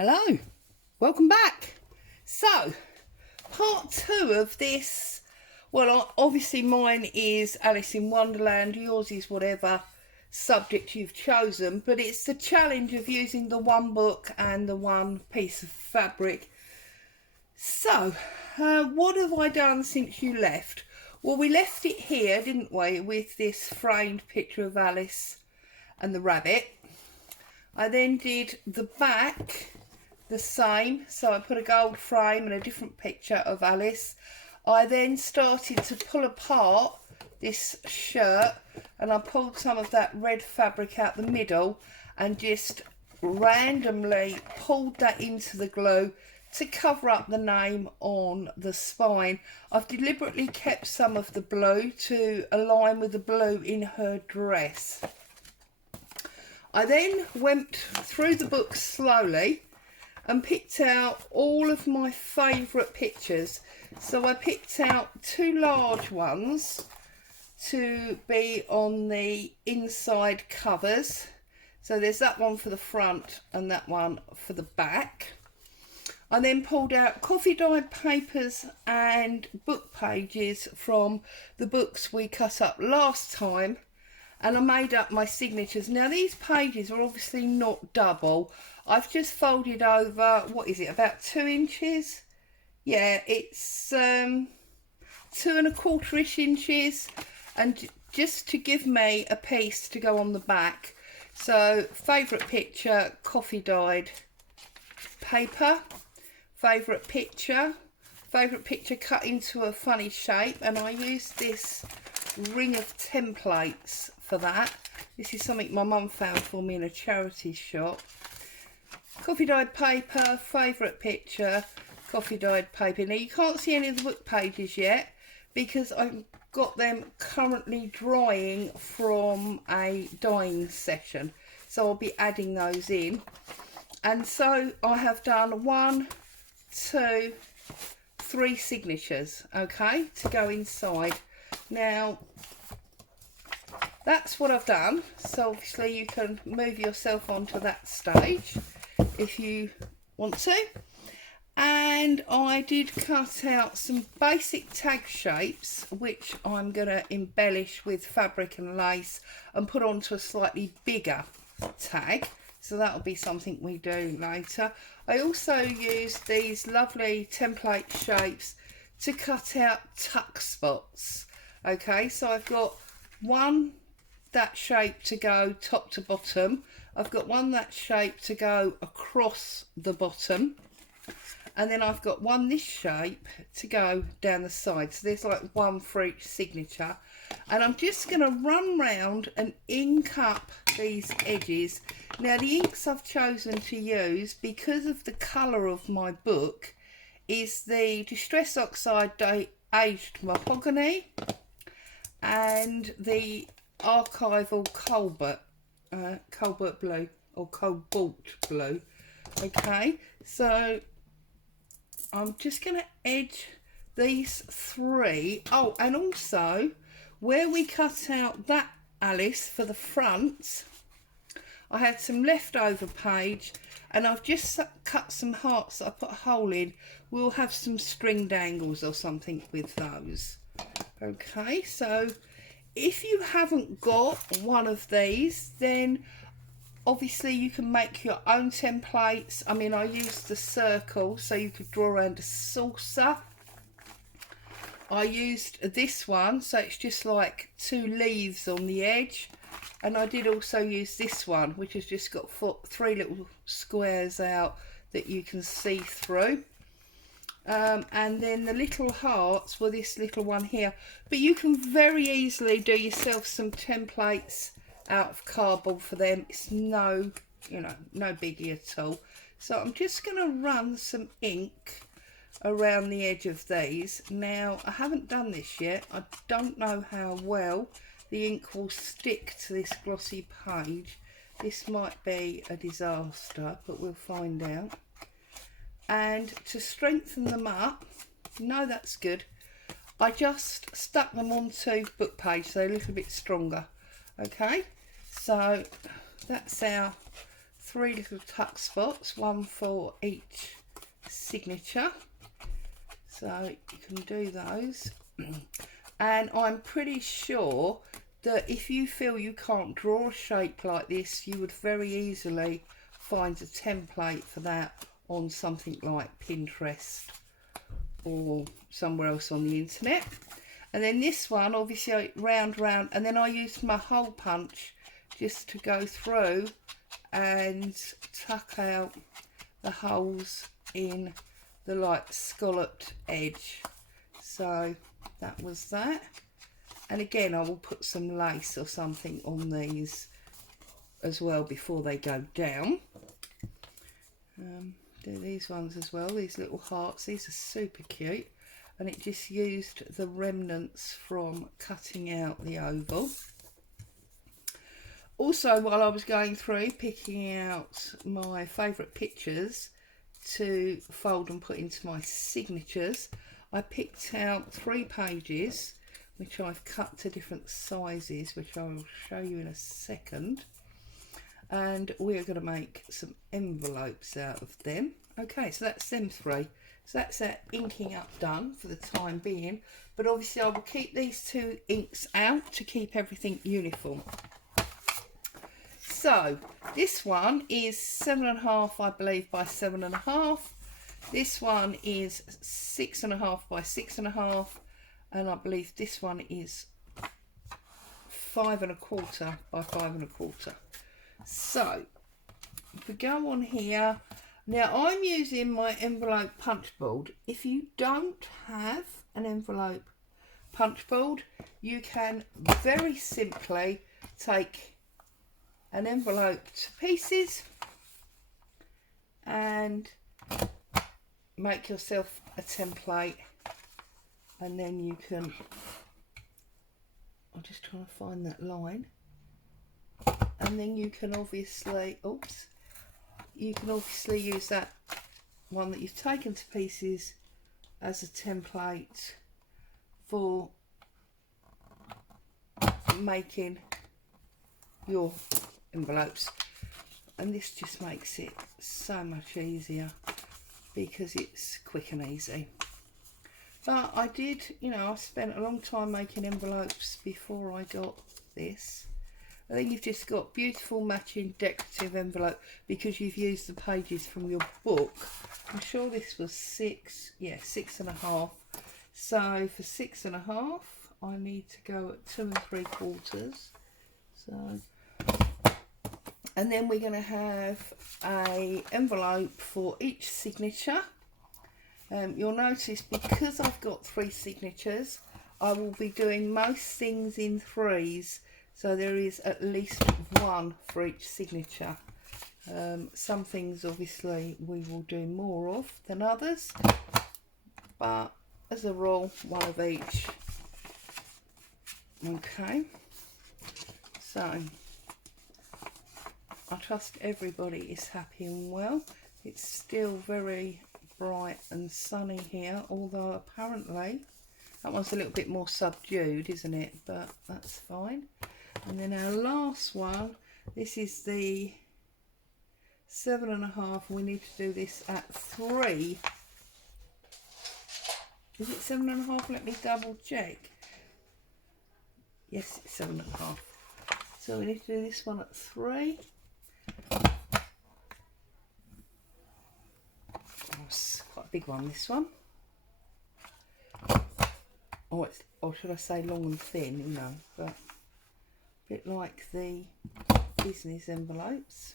Hello, welcome back. So, part 2 of this, well, obviously mine is Alice in Wonderland, yours is whatever subject you've chosen, but it's the challenge of using the one book and the one piece of fabric. So, what have I done since you left? Well, we left it here, didn't we, with this framed picture of Alice and the rabbit. I then did the back the same, so I put a gold frame and a different picture of Alice. I then started to pull apart this shirt and I pulled some of that red fabric out the middle and just randomly pulled that into the glue to cover up the name on the spine. I've deliberately kept some of the blue to align with the blue in her dress. I then went through the book slowly and picked out all of my favourite pictures. So I picked out 2 large ones to be on the inside covers. So there's that one for the front and that one for the back. I then pulled out coffee dyed papers and book pages from the books we cut up last time, and I made up my signatures. Now these pages are obviously not double. I've just folded over, what is it, about 2 inches? Yeah, it's 2 1/4-ish inches, and just to give me a piece to go on the back. So favourite picture, coffee dyed paper, favourite picture cut into a funny shape, and I used this ring of templates for that. This is something my mum found for me in a charity shop. Coffee dyed paper, favourite picture, coffee dyed paper. Now you can't see any of the book pages yet because I've got them currently drying from a dyeing session, so I'll be adding those in. And so I have done 1, 2, 3 signatures, okay, to go inside. Now that's what I've done, so obviously you can move yourself onto that stage if you want to. And I did cut out some basic tag shapes which I'm going to embellish with fabric and lace and put onto a slightly bigger tag, so that'll be something we do later. I also used these lovely template shapes to cut out tuck spots. Okay, so I've got one that shape to go top to bottom, I've got one that shape to go across the bottom, and then I've got one this shape to go down the side. So there's like one for each signature, and I'm just going to run round and ink up these edges. Now the inks I've chosen to use because of the colour of my book is the Distress Oxide Aged Mahogany and the Archival Cobalt Blue or Cobalt Blue. Okay, so I'm just going to edge these 3. Oh, and also where we cut out that Alice for the front, I had some leftover page and I've just cut some hearts that I put a hole in. We'll have some string dangles or something with those. Okay, so if you haven't got one of these, then obviously you can make your own templates. I mean, I used the circle so you could draw around a saucer. I used this one, so it's just like 2 leaves on the edge. And I did also use this one, which has just got 3 little squares out that you can see through. And then the little hearts were this little one here. But you can very easily do yourself some templates out of cardboard for them. It's no biggie at all. So I'm just going to run some ink around the edge of these. Now I haven't done this yet. I don't know how well the ink will stick to this glossy page. This might be a disaster, but we'll find out. And to strengthen them up, no, that's good, I just stuck them onto book page so they're a little bit stronger. Okay, so that's our 3 little tuck spots, one for each signature, so you can do those. And I'm pretty sure that if you feel you can't draw a shape like this, you would very easily find a template for that on something like Pinterest or somewhere else on the internet. And then this one, obviously round, and then I used my hole punch just to go through and tuck out the holes in the like scalloped edge. So that was that. And again, I will put some lace or something on these as well before they go down. Do these ones as well, these little hearts. These are super cute, and it just used the remnants from cutting out the oval. Also, while I was going through picking out my favourite pictures to fold and put into my signatures, I picked out 3 pages which I've cut to different sizes, which I will show you in a second. And we're going to make some envelopes out of them. Okay, so that's them 3. So that's that inking up done for the time being. But obviously I will keep these 2 inks out to keep everything uniform. So this one is 7.5, I believe, by 7.5. This one is 6.5 by 6.5. And I believe this one is 5.25 by 5.25. So if we go on here, now I'm using my envelope punch board. If you don't have an envelope punch board, you can very simply take an envelope to pieces and make yourself a template, and then you can, I'm just trying to find that line, and then you can obviously, you can obviously use that one that you've taken to pieces as a template for making your envelopes. And this just makes it so much easier because it's quick and easy. But I did, you know, I spent a long time making envelopes before I got this. I think you've just got beautiful matching decorative envelope because you've used the pages from your book. I'm sure this was 6, yeah, 6.5. So for 6.5, I need to go at 2 3/4. So, and then we're going to have a envelope for each signature. You'll notice because I've got 3 signatures, I will be doing most things in 3s, so there is at least 1 for each signature. Some things obviously we will do more of than others, but as a rule, 1 of each. Okay, so I trust everybody is happy and well. It's still very bright and sunny here, although apparently that one's a little bit more subdued, isn't it? But that's fine. And then our last one, this is the 7.5. We need to do this at 3. Is it 7.5? Let me double check. Yes, it's 7.5. So we need to do this one at 3. It's quite a big one, this one. Or should I say long and thin, you know, but a bit like the business envelopes.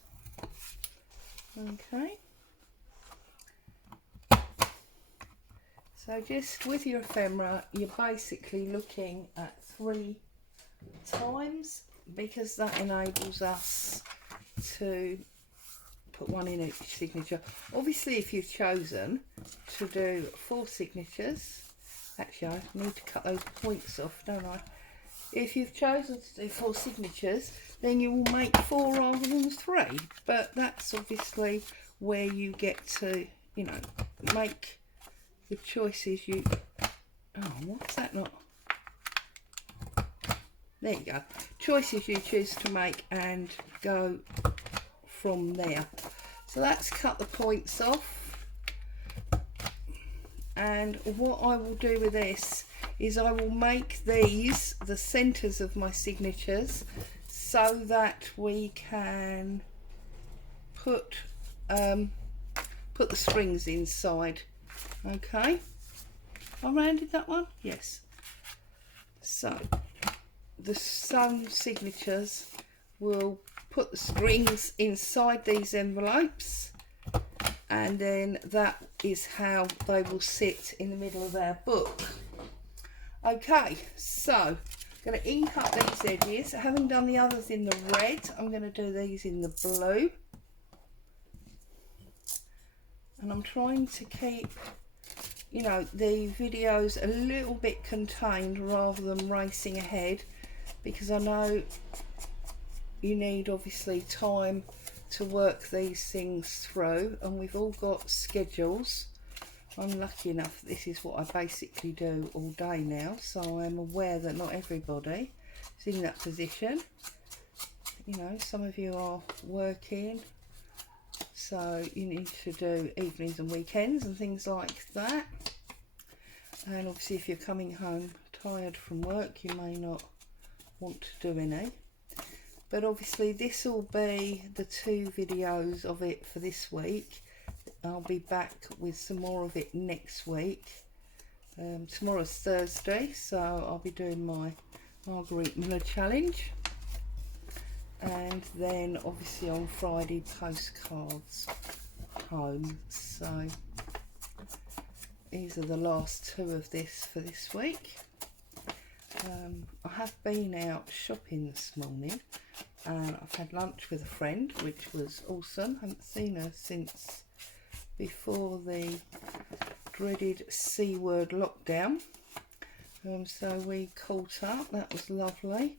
Okay. So just with your ephemera, you're basically looking at 3 times because that enables us to put 1 in each signature. Obviously, if you've chosen to do 4 signatures, actually I need to cut those points off, don't I? If you've chosen to do 4 signatures, then you will make 4 rather than 3. But that's obviously where you get to, you know, make the choices you... Oh, what's that not? There you go. Choices you choose to make and go from there. So let's cut the points off, and what I will do with this is I will make these the centres of my signatures so that we can put the strings inside. Okay, I rounded that one, yes. So the sewn signatures will put the strings inside these envelopes, and then that is how they will sit in the middle of our book. Okay, so I'm going to ink up these edges. Having done the others in the red, I'm going to do these in the blue. And I'm trying to keep, you know, the videos a little bit contained rather than racing ahead, because I know you need obviously time to work these things through, and we've all got schedules. I'm lucky enough this is what I basically do all day now, so I'm aware that not everybody is in that position. You know, some of you are working, so you need to do evenings and weekends and things like that. And obviously if you're coming home tired from work, you may not want to do any. But obviously this will be the 2 videos of it for this week. I'll be back with some more of it next week. Tomorrow's Thursday, so I'll be doing my Marguerite Miller challenge. And then obviously on Friday, postcards home. So these are the last 2 of this for this week. I have been out shopping this morning, and I've had lunch with a friend, which was awesome. I haven't seen her since before the dreaded C word lockdown. So we caught up, that was lovely.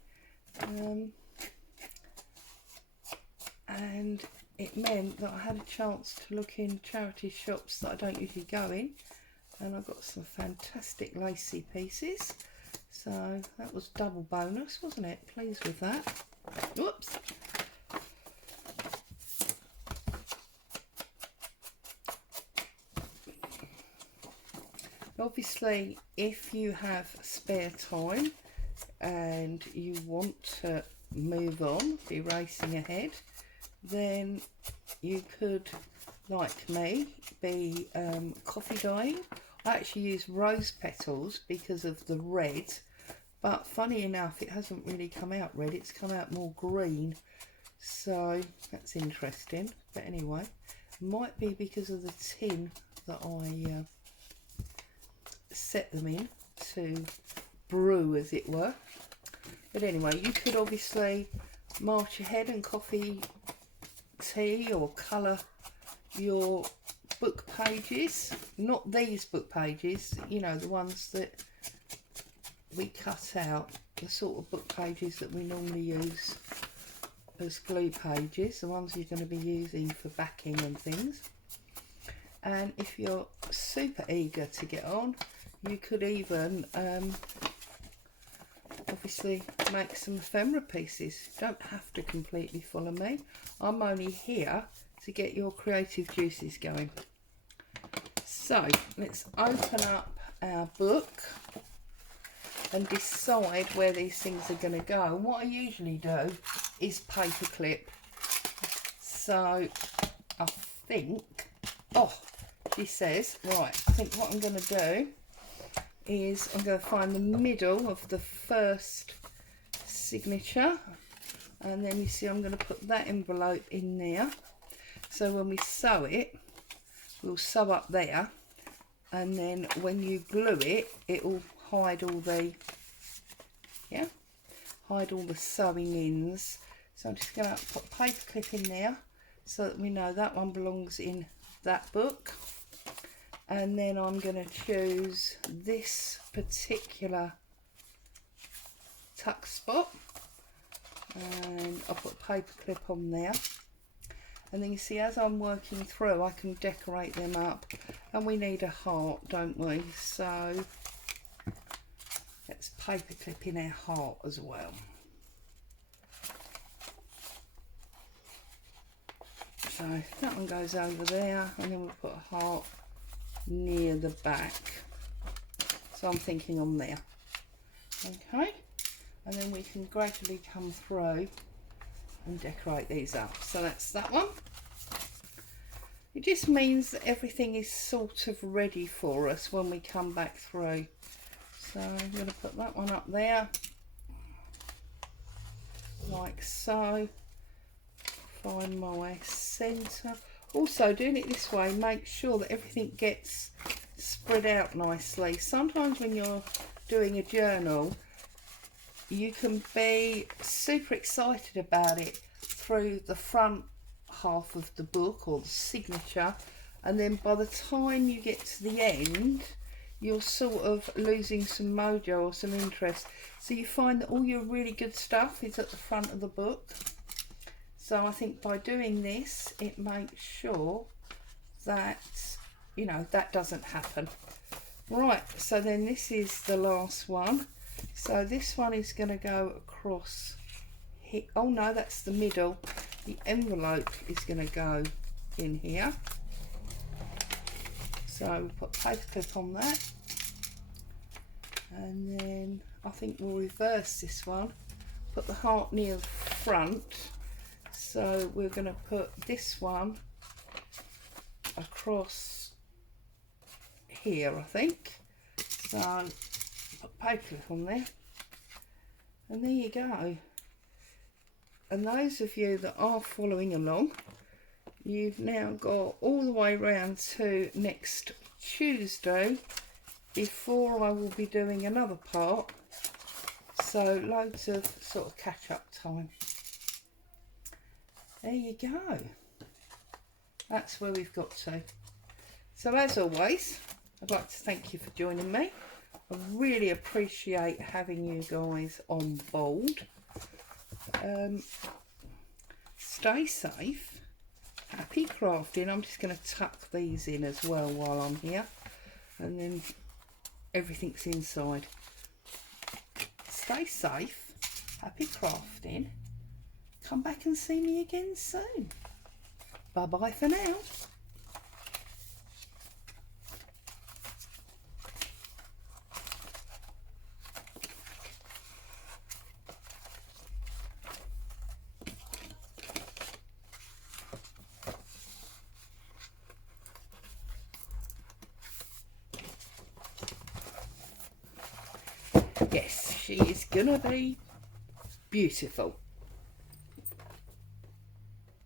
And it meant that I had a chance to look in charity shops that I don't usually go in, and I got some fantastic lacy pieces. So that was double bonus, wasn't it? Pleased with that. Whoops. Obviously, if you have spare time and you want to move on, be racing ahead, then you could, like me, be coffee dyeing. I actually use rose petals because of the red, but funny enough it hasn't really come out red, it's come out more green, so that's interesting. But anyway, might be because of the tin that I set them in to brew, as it were. But anyway, you could obviously march ahead and coffee tea or colour your book pages, not these book pages, you know, the ones that we cut out, the sort of book pages that we normally use as glue pages, the ones you're going to be using for backing and things. And if you're super eager to get on, you could even obviously make some ephemera pieces. You don't have to completely follow me. I'm only here to get your creative juices going. So let's open up our book and decide where these things are going to go. And what I usually do is paper clip. So I think, oh, she says, right, I think what I'm going to do is I'm going to find the middle of the first signature, and then you see I'm going to put that envelope in there, so when we sew it, we'll sew up there, and then when you glue it, it will hide all the sewing ins. So I'm just going to put a paper clip in there so that we know that one belongs in that book. And then I'm going to choose this particular tuck spot, and I'll put a paper clip on there. And then you see, as I'm working through, I can decorate them up, and we need a heart, don't we? So let's paper clip in our heart as well. So that one goes over there, and then we'll put a heart near the back. So I'm thinking on there. Okay, and then we can gradually come through and decorate these up. So that's that one. It just means that everything is sort of ready for us when we come back through. So I'm going to put that one up there, like so. Find my centre. Also, doing it this way, make sure that everything gets spread out nicely. Sometimes when you're doing a journal, you can be super excited about it through the front half of the book or the signature, and then by the time you get to the end, you're sort of losing some mojo or some interest. So you find that all your really good stuff is at the front of the book. So I think by doing this, it makes sure that, you know, that doesn't happen. Right, so then this is the last one. So this one is going to go across here. Oh no, that's the middle. The envelope is going to go in here. So we'll put paper clip on that. And then I think we'll reverse this one. Put the heart near the front. So we're going to put this one across here, I think. So put paper clip on there. And there you go. And those of you that are following along, you've now got all the way round to next Tuesday before I will be doing another part. So loads of sort of catch up time. There you go. That's where we've got to. So as always, I'd like to thank you for joining me. I really appreciate having you guys on board. Stay safe. Happy crafting. I'm just going to tuck these in as well while I'm here. And then everything's inside. Stay safe. Happy crafting. Come back and see me again soon. Bye bye for now. Yes, she is gonna be beautiful.